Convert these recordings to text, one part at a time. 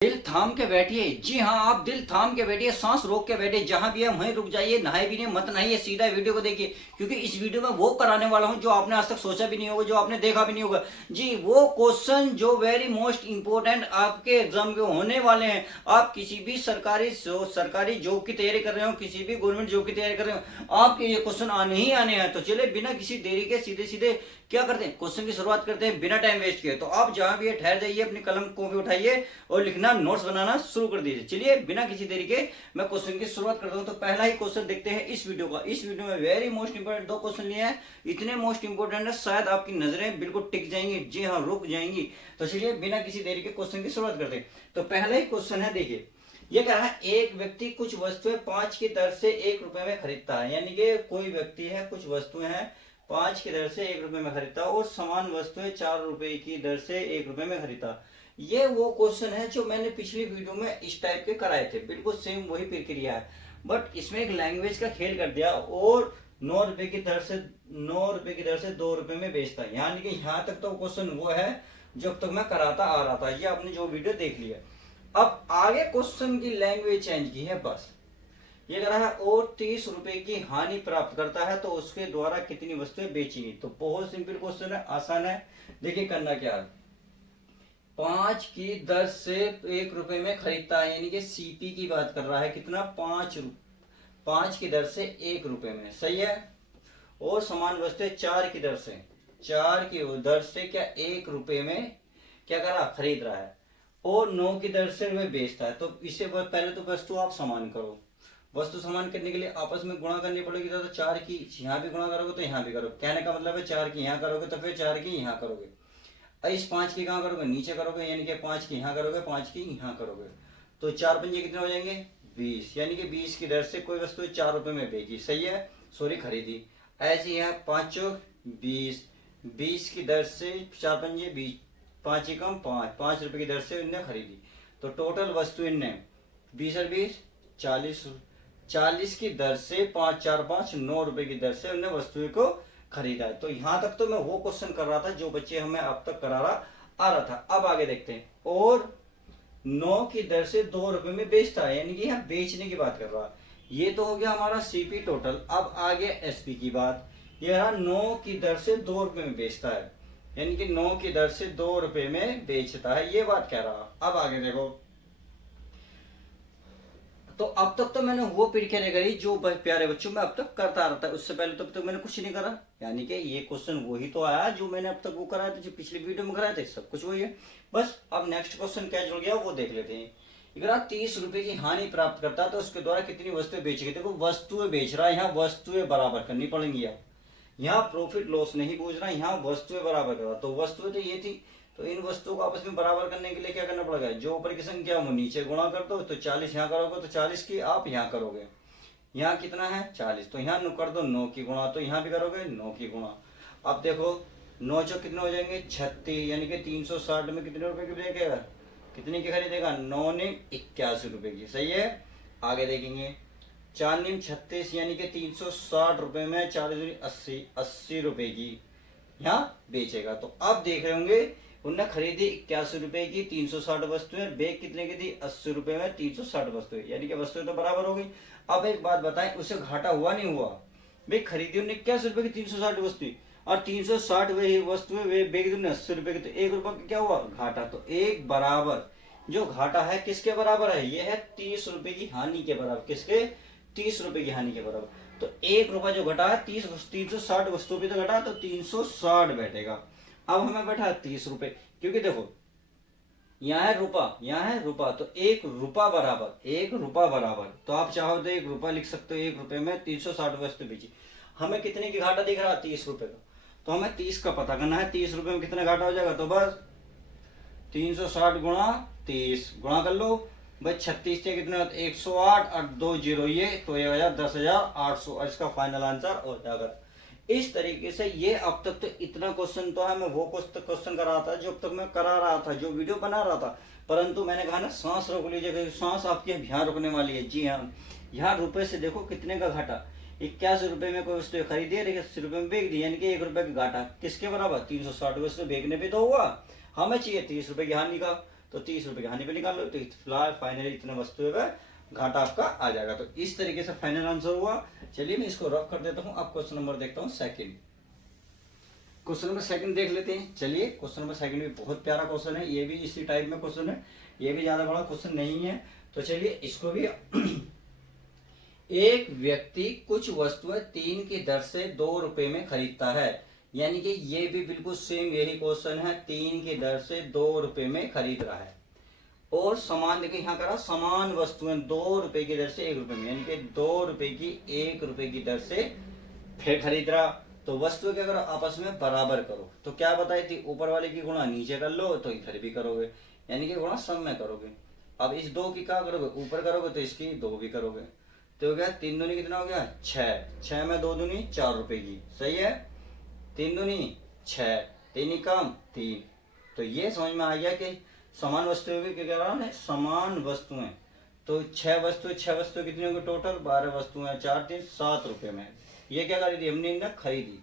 दिल थाम के बैठिए। जी हाँ, आप दिल थाम के बैठिए, सांस रोक के बैठिए, जहां भी है वहीं रुक जाइए, नहाए भी नहीं, मत नहाइए, सीधा वीडियो को देखिए, क्योंकि इस वीडियो में वो कराने वाला हूं जो आपने आज तक सोचा भी नहीं होगा, जो आपने देखा भी नहीं होगा। जी, वो क्वेश्चन जो वेरी मोस्ट इंपोर्टेंट आपके एग्जाम के होने वाले हैं। आप किसी भी सरकारी जॉब की तैयारी कर रहे हो, किसी भी गवर्नमेंट जॉब की तैयारी कर रहे हो, आपके ये क्वेश्चन आने ही आने हैं। तो चलिए बिना किसी देरी के सीधे सीधे क्या करते हैं, क्वेश्चन की शुरुआत करते हैं बिना टाइम वेस्ट किए। तो आप जहां भी ठहर जाइए, अपनी कलम कॉपी उठाइए और लिखना, नोट्स बनाना शुरू कर दीजिए। चलिए बिना किसी देरी के मैं क्वेश्चन की शुरुआत करता हूं। तो पहला ही क्वेश्चन देखते हैं इस वीडियो का। इस वीडियो में वेरी मोस्ट इंपोर्टेंट दो क्वेश्चन लिए हैं, इतने मोस्ट इंपोर्टेंट है शायद आपकी नजरें बिल्कुल टिक जाएंगी, जी हाँ रुक जाएंगी। तो चलिए बिना किसी देरी के क्वेश्चन की शुरुआत करते हैं। तो पहला ही क्वेश्चन है, देखिए ये कह रहा है एक व्यक्ति कुछ वस्तुएं 5 की दर से 1 रुपए में खरीदता है। यानी कि कोई व्यक्ति है, कुछ वस्तुएं हैं 5 की दर से 1 रुपए में खरीदता और समान वस्तुएं 4 रुपए की दर से 1 रुपए में खरीदता। ये वो क्वेश्चन है जो मैंने पिछली वीडियो में इस टाइप के कराए थे, बिल्कुल सेम वही प्रक्रिया है, बट इसमें एक लैंग्वेज का खेल कर दिया और 9 रुपए की दर से 2 रुपए में बेचता है। यानी कि यहाँ तक तो क्वेश्चन वो है जो अब तक मैं कराता आ रहा था, ये आपने जो वीडियो देख लिया। अब आगे क्वेश्चन की लैंग्वेज चेंज की है बस। ये कह रहा है और 30 रुपए की हानि प्राप्त करता है तो उसके द्वारा कितनी वस्तुएं बेची गई। तो बहुत सिंपल क्वेश्चन है, आसान है। देखिए करना क्या है, 5 की दर से 1 रुपए में खरीदता है, यानी कि सीपी की बात कर रहा है, कितना 5 की दर से 1 रुपए में, सही है। और समान वस्तुएं 4 की दर से, 4 की दर से क्या 1 रुपए में क्या कर रहा, खरीद रहा है, और 9 की दर से वह बेचता है। तो इसे पहले तो वस्तु आप समान करो। वस्तु समान करने के लिए आपस में गुणा करनी पड़ेगी। तो 4 की यहाँ भी गुणा करोगे तो यहाँ भी करोगे, कहने का मतलब है 4 की यहाँ करोगे तो फिर 4 की यहाँ करोगे। इस 5 की कहाँ करोगे, नीचे करोगे, यानी कि 5 की यहाँ करोगे, 5 की यहाँ करोगे। तो 4 पंजे कितने हो जाएंगे 20, यानी कि 20 की दर से कोई वस्तु 4 रुपए में बेची, सही है, सॉरी खरीदी। ऐसे यहाँ 5 20, 20 की दर से 4 पंजे 20, 5 कम 5 रुपए की दर से इनने खरीदी। तो टोटल वस्तु इनने 20 और 20 40 की दर से 5 4 5 9 रुपए की दर से उन्हें वस्तु को खरीदा है। तो यहां तक तो मैं वो क्वेश्चन कर रहा था जो बच्चे हमें अब तक करा रहा आ रहा था। अब आगे देखते हैं, और 9 की दर से 2 रुपए में बेचता है, यानी कि यहाँ बेचने की बात कर रहा है। ये तो हो गया हमारा सीपी टोटल। अब आगे एसपी की बात, ये रहा 9 की दर से 2 रुपए में बेचता है, यानी कि 9 की दर से 2 रुपए में बेचता है, ये बात कह रहा। अब आगे देखो, तो अब तक तो मैंने वो प्रक्रिया करी जो प्यारे बच्चों में अब तक करता आ रहा था, उससे पहले तो अब तक मैंने कुछ नहीं करा। यानी कि ये क्वेश्चन वही तो आया जो मैंने अब तक वो कराया था, जो पिछली वीडियो में कराए थे, सब कुछ वही है। बस अब नेक्स्ट क्वेश्चन क्या जुड़ गया वो देख लेते हैं। अगर 30 रुपए की हानि प्राप्त करता है तो उसके द्वारा कितनी वस्तुएं बेची गई। देखो वस्तुएं बेच रहा है, यहाँ वस्तुएं बराबर करनी पड़ेंगी। यहाँ प्रॉफिट लॉस नहीं पूछ रहा, यहाँ वस्तुएं बराबर कर रहा। तो वस्तुएं तो ये थी, तो इन वस्तुओं को आपस में बराबर करने के लिए क्या करना पड़ेगा, जो ऊपर की संख्या वो नीचे गुणा कर दो। तो 40 यहाँ करोगे तो 40 की आप यहाँ करोगे, यहाँ कितना है 40, तो यहाँ कर दो 9 की गुणा, तो यहाँ भी करोगे 9 की गुणा। अब देखो 9 चौक कितने हो जाएंगे 36, यानी कि 360 में कितने रुपए की देगा, कितने की खरीदेगा 9 ने 81 रुपए की, सही है। आगे देखेंगे 4 नीम 36, यानी कि 360 रुपए में 40 80 रुपए की यहाँ बेचेगा। तो अब देख रहे होंगे उनने खरीदी 81 रुपए की 360 वस्तुएं, बेच कितने की थी 80 रुपए में 360 वस्तुएं, यानी कि वस्तुएं तो बराबर हो गई। अब एक बात बताएं, उसे घाटा हुआ नहीं हुआ, भाई खरीदी उन्हें 81 रुपए की 360 वस्तुएं और 360 वही वस्तुएं वे बेच दी 80 रुपए की, तो 1 रुपए का क्या हुआ घाटा। तो एक बराबर जो घाटा है किसके बराबर है, ये है 30 रुपए की हानि के बराबर, किसके 30 रुपए की हानि के बराबर। तो 1 रुपया जो घटा है 360 वस्तुओं पे तो घटा, तो 360 बैठेगा। अब हमें बैठा है 30 रुपए, क्योंकि देखो यहाँ है रुपा, यहाँ है रुपा, तो 1 रुपया बराबर 1 रुपया बराबर, तो आप चाहो तो 1 रुपया लिख सकते हो। 1 रुपए में 360 वस्तु बेची, हमें कितने की घाटा दिख रहा है 30 रुपए का, तो हमें 30 का पता करना है 30 रुपए में कितना घाटा हो जाएगा। तो बस 360 गुणा 30 गुणा कर लो भाई, 36 से कितने 108 और 2 जीरो, ये तो ये हो जाए 10,800, और इसका फाइनल आंसर हो जाएगा। इस तरीके से ये अब तक तो इतना क्वेश्चन तो है, मैं वो क्वेश्चन कर रहा था जो अब तक मैं करा रहा था, जो वीडियो बना रहा था, परंतु मैंने कहा ना सांस रोक लीजिए, क्योंकि सांस आपकी ध्यान रुकने वाली है। जी हाँ, यहाँ रुपए से देखो कितने का घाटा, 81 रुपए में कोई वस्तु खरीदी है, 80 रुपए में बेच दी, यानी कि 1 रुपए का घाटा, किसके बराबर 360 वस्तु बेचने पे तो हुआ, हमें चाहिए 30 रुपए की हानि का। तो 30 रुपए की हानि पे निकाल लो। तो फिलहाल फाइनली इतने वस्तुएं का घाटा आपका आ जाएगा। तो इस तरीके से फाइनल आंसर हुआ। चलिए मैं इसको रफ कर देता हूँ। अब क्वेश्चन नंबर देखता हूँ सेकंड। क्वेश्चन नंबर सेकंड देख लेते हैं। चलिए क्वेश्चन नंबर सेकंड भी बहुत प्यारा क्वेश्चन है, ये भी इसी टाइप में क्वेश्चन है, ये भी ज्यादा बड़ा क्वेश्चन नहीं है। तो चलिए इसको भी एक व्यक्ति कुछ वस्तुएं 3 की दर से 2 रुपए में खरीदता है। यानी कि ये भी बिल्कुल सेम यही क्वेश्चन है, 3 की दर से 2 रुपए में खरीद रहा है। और समान देखिए यहाँ करा, समान वस्तुएं 2 रुपए की दर से 1 रुपए में, यानी कि 2 रुपए की 1 रुपए की दर से फिर खरीद रहा। तो वस्तु के अगर आपस में बराबर करो तो क्या बताई थी, ऊपर वाले की गुणा नीचे कर लो तो इधर भी करोगे, यानी कि गुणा सब में करोगे। अब इस 2 की क्या करोगे, ऊपर करोगे तो इसकी 2 भी करोगे। तो हो गया 3 दूनी कितना हो गया 6, 6 में 2 दूनी 4 रुपए की, सही है। 3 दूनी 6, 3 कम 3। तो ये समझ में आ गया कि समान वस्तुओं की क्या रहा है, समान वस्तुएं। तो 6 वस्तुएं कितनी होगी टोटल, 12 वस्तुएं, 4 3 7 रुपए में ये क्या खरीदी हमने, इन्हें खरीदी।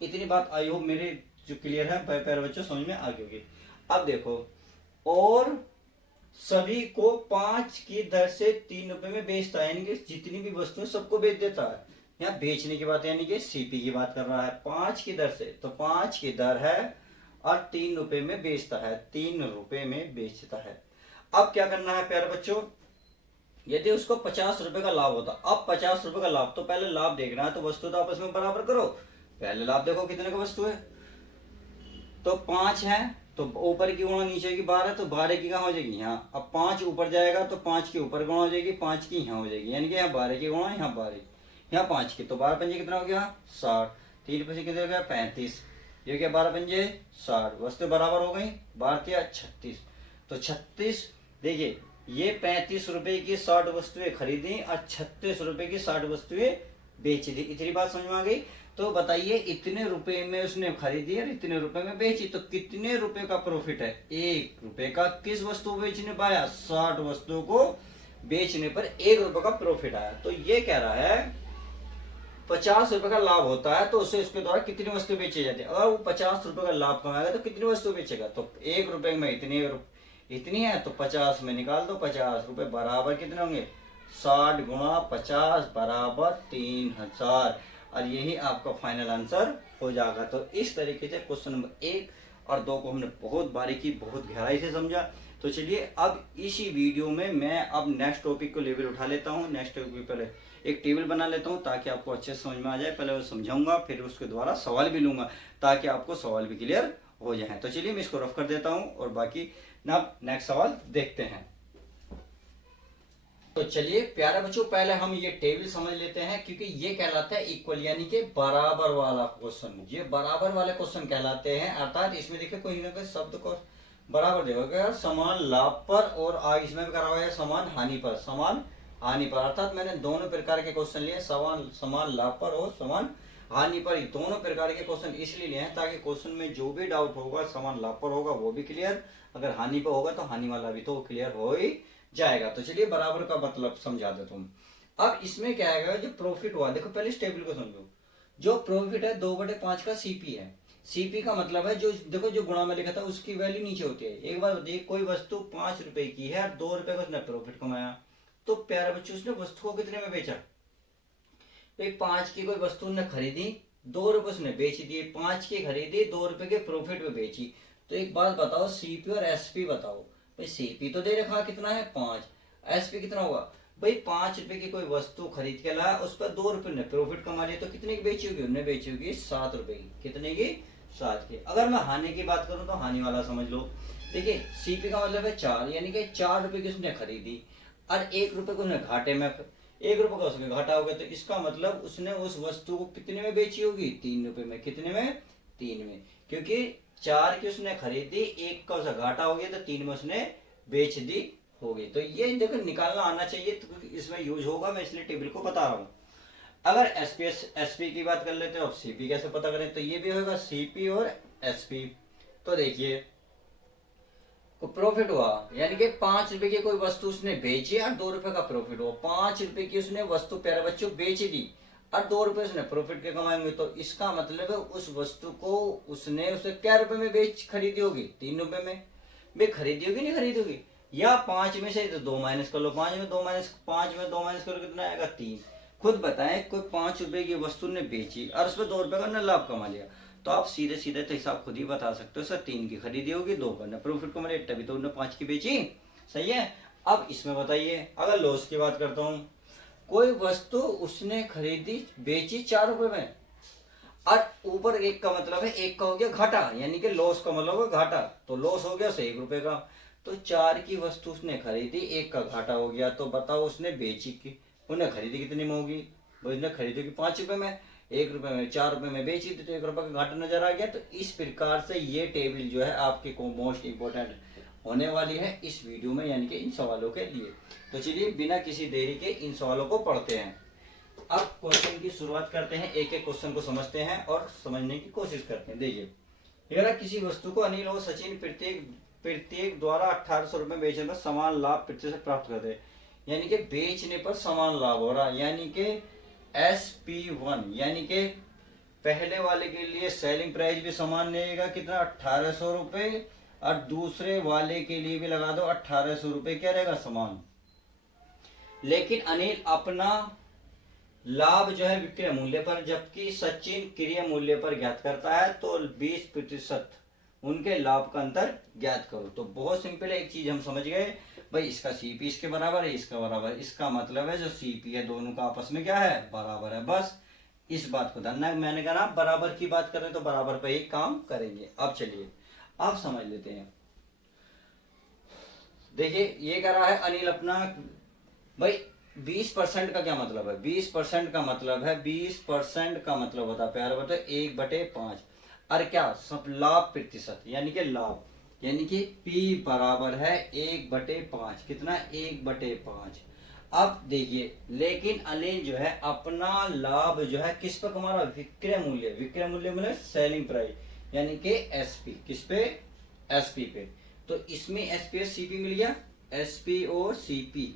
इतनी बात आई होप मेरे जो क्लियर है प्यारे बच्चों समझ में आ गई होगी। अब देखो, और सभी को 5 की दर से 3 रुपए में बेचता है, यानी कि जितनी भी वस्तुएं सबको बेच देता है। यहाँ बेचने की बात यानी कि सीपी की बात कर रहा है, 5 की दर से, तो 5 की दर है और 3 रुपए में बेचता है, 3 रुपए में बेचता है। अब क्या करना है प्यारे बच्चों, यदि उसको 50 रुपए का लाभ होता, अब 50 रुपए का लाभ, तो पहले लाभ देखना है, तो वस्तु तो आपस में बराबर करो। पहले लाभ देखो कितने का वस्तु है, तो 5 है, तो ऊपर की गुणा नीचे की 12, तो 12 की कहाँ हो जाएगी यहाँ। अब 5 ऊपर जाएगा तो 5 की ऊपर गुणा हो जाएगी, 5 की यहाँ हो जाएगी, यानी कि यहाँ 12 की गुणा, यहाँ 12, यहाँ 5 की, तो 12 पंजे कितना हो गया 60, 3 पंजे कितना हो गया 35, ये क्या 12 पंजे 60, वस्तु बराबर हो गई, 12 36, तो 36। देखिए ये 35 रुपए की 60 वस्तुएं खरीदी और 36 रुपए की 60 वस्तुएं बेच दी। इतनी बात समझ में आ गई। तो बताइए इतने रुपए में उसने खरीदी और इतने रुपए में बेची, तो कितने रुपए का प्रॉफिट है, 1 रुपए का। किस वस्तु को बेचने पाया, 60 वस्तुओं को बेचने पर 1 रुपए का प्रॉफिट आया। तो ये कह रहा है 50 रुपए का लाभ होता है, तो उसे उसके द्वारा कितनी वस्तु बेची जाती है। अगर वो 50 रुपए का लाभ कमाएगा तो कितनी वस्तु बेचेगा, तो 1 रुपए में इतनी है, तो 50 में निकाल दो, 50 रुपए बराबर कितने होंगे, 60 गुणा 50 बराबर 3000, और यही आपका फाइनल आंसर हो जाएगा। तो इस तरीके से क्वेश्चन नंबर 1 और 2 को हमने बहुत बारीकी बहुत गहराई से समझा। तो चलिए अब इसी वीडियो में मैं अब नेक्स्ट टॉपिक को लेवल उठा लेता हूँ। नेक्स्ट टॉपिक पहले एक टेबल बना लेता हूँ ताकि आपको अच्छे से समझ में आ जाए। पहले वो समझाऊंगा, फिर उसके द्वारा सवाल भी लूंगा ताकि आपको सवाल भी क्लियर हो जाए। तो चलिए मैं इसको रफ कर देता हूँ और बाकी ना नेक्स्ट सवाल देखते हैं। तो चलिए प्यारे बच्चों पहले हम ये टेबल समझ लेते हैं, क्योंकि ये कहलाता है इक्वल, यानी कि बराबर वाला क्वेश्चन। ये बराबर वाले क्वेश्चन कहलाते हैं, अर्थात इसमें देखिए कोई ना कोई शब्द को बराबर देखोगे, समान लाभ पर, और आगे इसमें भी करा हुआ है समान हानि पर, समान हानि पर, अर्थात मैंने दोनों प्रकार के क्वेश्चन लिए, समान लाभ पर और समान हानि पर। दोनों प्रकार के क्वेश्चन इसलिए लिए हैं ताकि क्वेश्चन में जो भी डाउट होगा समान लाभ पर होगा वो भी क्लियर, अगर हानि पर होगा तो हानि वाला भी तो क्लियर हो ही जाएगा। तो चलिए बराबर का मतलब समझा देता हूँ। अब इसमें क्या आएगा, जो प्रॉफिट हुआ, देखो पहले इस टेबल को समझो। जो प्रॉफिट है 2/5 का सीपी है। सीपी का मतलब है जो देखो जो गुणा में लिखा था उसकी वैल्यू नीचे होती है। एक बार देखिए कोई वस्तु 5 रुपए की है और 2 रुपए का उसने प्रॉफिट कमाया, तो प्यारे बच्चों उसने वस्तु को कितने में बेचा, भाई 5 की कोई वस्तु ने खरीदी, 2 रुपए उसने बेच दिए, 5 की खरीदी 2 रुपए के प्रॉफिट में बेची। तो एक बात बताओ, सीपी और एसपी बताओ। भाई सीपी तो दे रखा कितना है 5, एसपी कितना होगा, भाई 5 रुपए की कोई वस्तु खरीद के लाया, उस पर 2 रुपए ने प्रॉफिट कमा लिया, तो कितने की बेची होगी, उन्हें बेची होगी 7 रुपए की। कितने की, 7 की। अगर मैं हानि की बात करूं तो हानि वाला समझ लो। देखिए सीपी का मतलब है 4, यानी कि 4 रुपए की उसने खरीदी और 1 रुपए को उसने घाटे में, 1 रुपए का उसमें घाटा हो गया, तो इसका मतलब उसने उस वस्तु को कितने में बेची होगी, 3 रुपए में। कितने में, 3 में, क्योंकि 4 की उसने खरीदी, 1 का उसका घाटा हो गया, तो 3 में उसने बेच दी होगी। तो ये देखो निकालना आना चाहिए, तो इसमें यूज होगा, मैं इसलिए टेबल को बता रहा हूँ। अगर एसपी की बात कर लेते हो, अब सीपी कैसे पता करें, तो ये भी होगा सीपी और एसपी। तो देखिए प्रॉफिट हुआ, यानी कि 5 रुपए की कोई वस्तु उसने बेची और 2 रुपए का प्रॉफिट हुआ। 5 रुपए की उसने वस्तु प्यारे बच्चों बेच दी और 2 रुपए उसने प्रॉफिट के कमाएंगे, तो इसका मतलब है उस वस्तु को उसने क्या रुपए में बेच खरीदी होगी, 3 रुपए में। भाई खरीदोगी नहीं खरीदोगी, या 5 में से तो 2 माइनस कर लो, 5 में 2 माइनस करो कितना आएगा 3। खुद बताएं कोई 5 रुपए की वस्तु ने बेची और उसमें 2 रुपए का ना लाभ कमा लिया, तो आप सीधे सीधे तो हिसाब खुद ही बता सकते हो सर 3 की खरीदी होगी, 2 का ना प्रॉफिट कमा लिया, तभी तो उन्होंने 5 की बेची। सही है। अब इसमें बताइए अगर लॉस की बात करता हूँ, कोई वस्तु उसने खरीदी बेची 4 रुपए में, और ऊपर एक का मतलब है एक का हो गया घाटा, यानी कि लॉस का मतलब है घाटा, तो लॉस हो गया उसे 1 रुपए का। तो 4 की वस्तु उसने खरीदी, 1 का घाटा हो गया, तो बताओ उसने बेची की उन्हें खरीदी कितनी में होगी, उसने खरीदी की 5 रुपए में, 1 रुपए में 4 रुपए में बेची थी, तो 1 रुपए का घाटा नजर आ गया। तो इस प्रकार से ये टेबल जो है आपके को मोस्ट इंपोर्टेंट होने वाली है इस वीडियो में, यानी कि इन सवालों के लिए। तो चलिए बिना किसी देरी के इन सवालों को पढ़ते हैं। अब क्वेश्चन की शुरुआत करते हैं, एक एक क्वेश्चन को समझते हैं और समझने की कोशिश करते हैं। देखिए अगर किसी वस्तु को अनिल और सचिन प्रत्येक द्वारा 1800 रुपए बेचने पर समान लाभ प्रतिशत प्राप्त करते हैं, यानी कि बेचने पर समान लाभ हो रहा है, यानी कि SP1, यानी कि पहले वाले के लिए सेलिंग प्राइस भी समान रहेगा कितना 1800 रुपए, और दूसरे वाले के लिए भी लगा दो 1800 रुपए, क्या रहेगा समान। लेकिन अनिल अपना लाभ जो है विक्रय मूल्य पर, जबकि सचिन क्रय मूल्य पर ज्ञात करता है, तो 20% उनके लाभ का अंतर ज्ञात करो। तो बहुत सिंपल है, एक चीज हम समझ गए भाई, इसका सीपी इसके बराबर है, इसका बराबर, इसका मतलब है जो सीपी है दोनों का आपस में क्या है बराबर है। बस इस बात को ध्यान, मैंने कहा बराबर की बात करें तो बराबर पे ही काम करेंगे। अब चलिए आप समझ लेते हैं। देखिए ये कह रहा है अनिल अपना, भाई 20% का क्या मतलब है, 20% का मतलब है 20% का मतलब होता है प्यारे बता 1/5, और क्या सब लाभ प्रतिशत, यानी कि लाभ, यानी कि P बराबर है 1/5, कितना 1/5। अब देखिए लेकिन अनिल जो है अपना लाभ जो है किस पर कमा रहा है, विक्रय मूल्य, विक्रय मूल्य मतलब सेलिंग प्राइस, यानी कि SP, किस पे SP पे। तो इसमें SP और CP मिल गया, SP और CP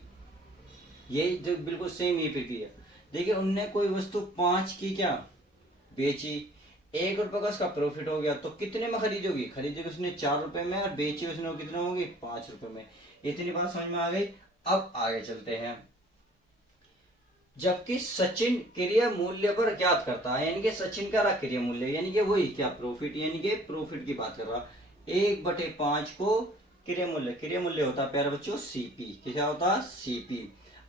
ये जो बिल्कुल सेम ये प्रक्रिया। देखिए उनने कोई वस्तु 5 की क्या बेची, 1 रुपए का उसका प्रॉफिट हो गया, तो कितने में खरीदोगी, खरीदोगी उसने 4 रुपए में और बेची उसने कितने होगी 5 रुपए में। इतनी बात समझ में आ गई। अब आगे चलते हैं। जबकि सचिन क्रय मूल्य पर ज्ञात करता है, यानी कि सचिन का रहा क्रय मूल्य, यानी कि वही क्या प्रॉफिट, यानी कि प्रॉफिट की बात कर रहा, 1/5 को क्रय मूल्य होता है प्यारे बच्चों CP, क्या होता है CP।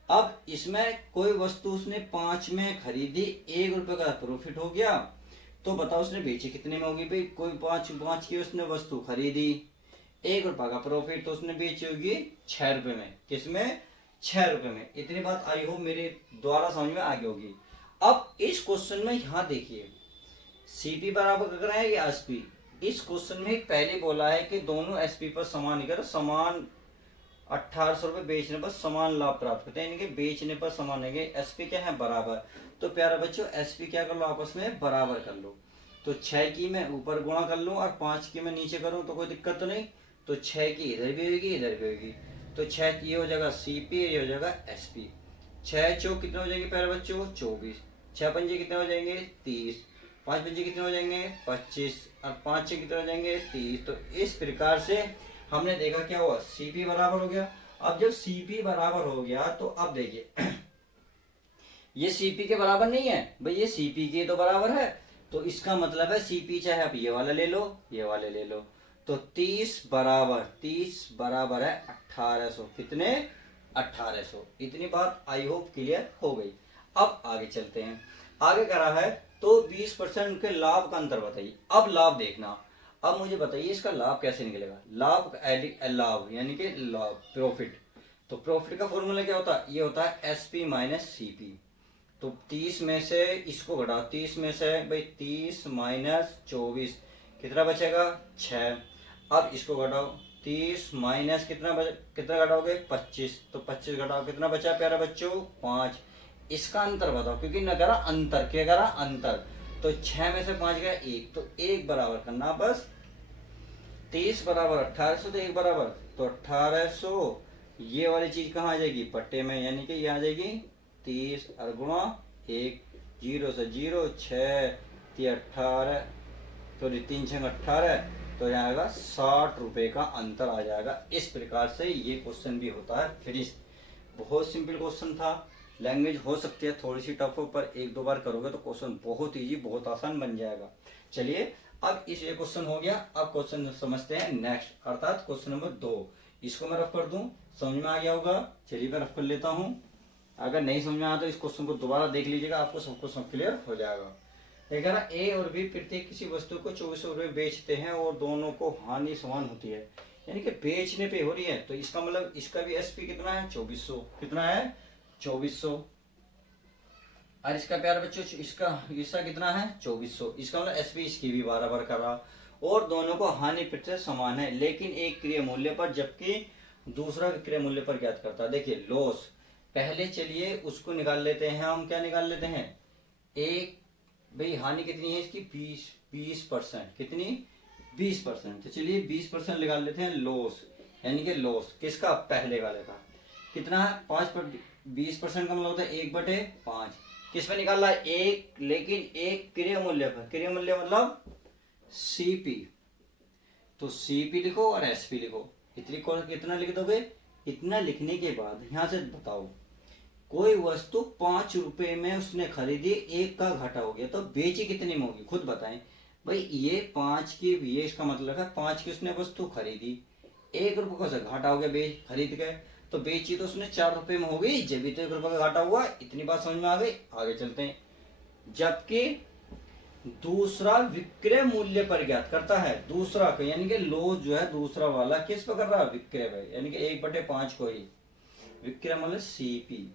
अब इसमें कोई वस्तु उसने 5 में खरीदी, 1 रुपए का प्रॉफिट हो गया, तो बताओ उसने बेची कितने में होगी, भाई कोई 5 की उसने वस्तु खरीदी, 1 रुपए का प्रॉफिट, तो उसने बेची होगी 6 रुपए में, किसमें 6 रुपए में। इतनी बात आई हो मेरे द्वारा समझ में आगे होगी। अब इस क्वेश्चन में यहाँ देखिए CP बराबर कर रहा है या SP, इस क्वेश्चन में पहले बोला है कि दोनों SP पर समान ही करो, समान 1800 रुपए बेचने पर समान लाभ प्राप्त करते हैं, यानी कि बेचने पर समान है, SP क्या है बराबर। तो प्यारा बच्चों SP क्या कर लो आपस में बराबर कर लो, तो 6 की मैं ऊपर गुणा कर लूं और 5 की मैं नीचे करूं तो कोई दिक्कत तो नहीं, तो 6 की इधर भी होगी इधर भी होगी, तो 6 की ये हो जाएगा CP, ये हो जाएगा SP। 6 चौक कितने हो जाएंगे प्यारे बच्चों 24, 6 पंजे कितने हो जाएंगे 30, 5 पंजे कितने हो जाएंगे 25, और 5 6 कितने हो जाएंगे 30। तो इस प्रकार से हमने देखा क्या हुआ CP बराबर हो गया। अब जब CP बराबर हो गया तो अब देखिए ये CP के बराबर नहीं है भाई, ये CP के तो बराबर है, तो इसका मतलब है CP चाहे आप ये वाला ले लो ये वाले ले लो, तो 30 बराबर है 1800, कितने 1800। इतनी बात आई होप क्लियर हो गई। अब आगे चलते हैं, आगे करा है तो 20% के लाभ का अंतर बताइए। अब लाभ देखना, अब मुझे बताइए इसका लाभ कैसे निकलेगा, लाभ यानी कि लाभ प्रॉफिट, तो प्रॉफिट का फॉर्मूला क्या होता है, ये होता है SP माइनस CP। तो 30 में से इसको घटाओ, 30 में से भाई 30 माइनस 24 कितना बचेगा 6। अब इसको घटाओ, 30 माइनस कितना घटाओगे 25, तो 25 घटाओ कितना बचा प्यारा बच्चों 5। इसका अंतर बताओ, क्योंकि न करा अंतर, क्या करा अंतर, तो 6 में से 5 गया 1, तो 1 बराबर करना बस। 30 बराबर 1800, तो 1 बराबर, तो 1800 ये वाली चीज कहाँ आ जाएगी पट्टे में, यानी कि ये आ जाएगी 30 और गुणा 1, 0 से 0, 6 3 18, तो 3 6 18, तो यहाँ आएगा 60 रुपए का अंतर आ जाएगा। इस प्रकार से ये क्वेश्चन भी होता है फिनिश। बहुत सिंपल क्वेश्चन था। लैंग्वेज हो सकती है थोड़ी सी टफ हो, पर एक दो बार करोगे तो क्वेश्चन बहुत इजी, बहुत आसान बन जाएगा। चलिए अब इस ये क्वेश्चन हो गया। अब क्वेश्चन समझते हैं नेक्स्ट, अर्थात क्वेश्चन नंबर 2। इसको मैं रफ कर दूं, समझ में आ गया होगा। चलिए मैं रफ कर लेता हूं। अगर नहीं समझ में आया तो इस क्वेश्चन को दोबारा देख लीजिएगा, आपको सब कुछ क्लियर हो जाएगा। अगर ए और बी प्रत्येक किसी वस्तु को 2400 रुपये बेचते हैं और दोनों को हानि समान होती है, यानी कि बेचने पे हो रही है, तो इसका मतलब इसका भी एसपी कितना है 2400। कितना है 2400। और इसका प्यार बच्चों इसका कितना है 2400। इसका मतलब एसपी इसकी भी बराबर कर रहा, और दोनों को हानि प्रतिशत समान है, लेकिन एक क्रय मूल्य पर जबकि दूसरा विक्रय मूल्य पर ज्ञात करता है। देखिए लॉस पहले, चलिए उसको निकाल लेते हैं हम। क्या निकाल लेते हैं, एक भाई हानि कितनी है इसकी 20%। कितनी 20%। तो चलिए 20% निकाल लेते हैं लॉस, यानी कि लॉस किसका, पहले वाले का। कितना है 20% का मतलब होता है 1/5। किस पे निकाल रहा है, एक, लेकिन एक क्रय मूल्य पर। क्रय मूल्य मतलब सीपी, तो सीपी लिखो और एसपी लिखो। कितना लिख दोगे, इतना लिखने के बाद यहां से बताओ, कोई वस्तु 5 रुपए में उसने खरीदी, एक का घाटा हो गया, तो बेची कितने में होगी, खुद बताएं भाई। ये 5 की, ये इसका मतलब है 5 की उसने वस्तु खरीदी, 1 रुपये का घाटा हो गया, खरीद गए, तो बेची तो उसने 4 रुपए में होगी, जब भी तो 1 रुपये का घाटा हुआ। इतनी बात समझ में आ गई। आगे चलते हैं। जबकि दूसरा विक्रय मूल्य पर ज्ञात करता है, दूसरा का यानी कि लॉस जो है दूसरा वाला किस पर कर रहा है, विक्रय पर, यानी कि 1/5 को ही विक्रय मतलब सीपी।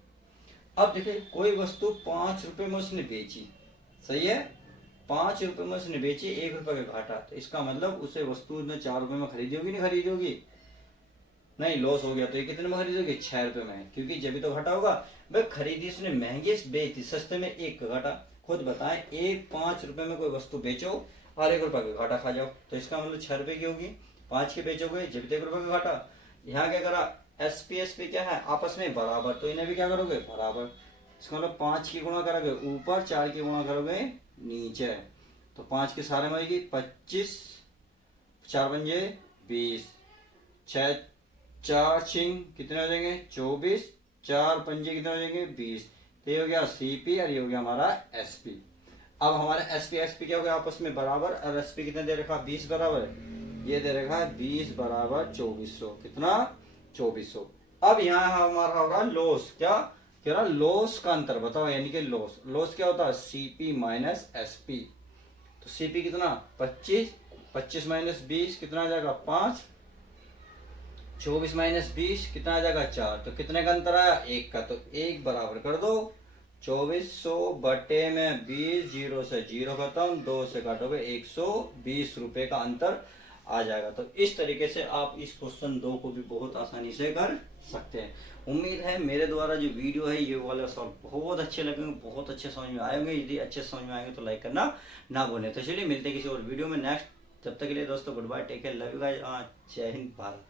अब देखिए कोई वस्तु 5 रुपए में उसने बेची, सही है, 5 रुपए में उसने बेची, 1 रुपए का घाटा, तो इसका मतलब उसे वस्तु ने 4 रुपए में खरीदी होगी, नहीं खरीदी होगी, नहीं लॉस हो गया, तो ये कितने में खरीदी होगी 6 रुपए में, क्योंकि जब भी तो घाटा होगा। भाई खरीदी उसने महंगे बेची, सस्ते में 1 का घाटा। खुद बताएं, 5 रुपए में कोई वस्तु बेचो और 1 रुपए का घाटा खा जाओ, तो इसका मतलब 6 रुपए की होगी। 5 की बेचोगे जब भी 1 रुपए का घाटा। यहाँ क्या करा, एसपी क्या है आपस में बराबर, तो इन्हें भी क्या करोगे बराबर। इसका मतलब 5 की गुणा करोगे ऊपर, 4 की गुणा करोगे नीचे, तो 5 के सारे में आएगी 25, 4 पंजे 20, 6 4 छिंग कितने हो जाएंगे 24, 4 पंजे कितने हो जाएंगे 20। तो ये हो गया सीपी और ये हो गया हमारा एसपी। अब हमारा एसपी क्या हो गया आपस में बराबर, और एसपी कितने दे रखा 20 बराबर, ये दे रखा है 20 बराबर 2400। कितना 2400। अब यहाँ हमारा होगा लॉस, क्या कह रहा लॉस का अंतर बताओ, यानी कि लॉस क्या होता है सीपी माइनस एसपी। तो सीपी कितना 25, 25 माइनस 20 कितना आ जाएगा 5, 24 माइनस 20 कितना आ जाएगा 4, तो कितने का अंतर आया 1 का, तो 1 बराबर कर दो 2400 बटे में 20, 0 से 0 खत्म, 2 से काटोगे 120 रुपए का अंतर आ जाएगा। तो इस तरीके से आप इस क्वेश्चन 2 को भी बहुत आसानी से कर सकते हैं। उम्मीद है मेरे द्वारा जो वीडियो है ये वाला सॉल्व बहुत अच्छे लगेंगे, बहुत अच्छे समझ में आएंगे। यदि अच्छे समझ में आएंगे तो लाइक करना ना भूलें। तो चलिए मिलते हैं किसी और वीडियो में नेक्स्ट। तब तक के लिए दोस्तों good bye, take care, love you guys, जय हिंद भारत।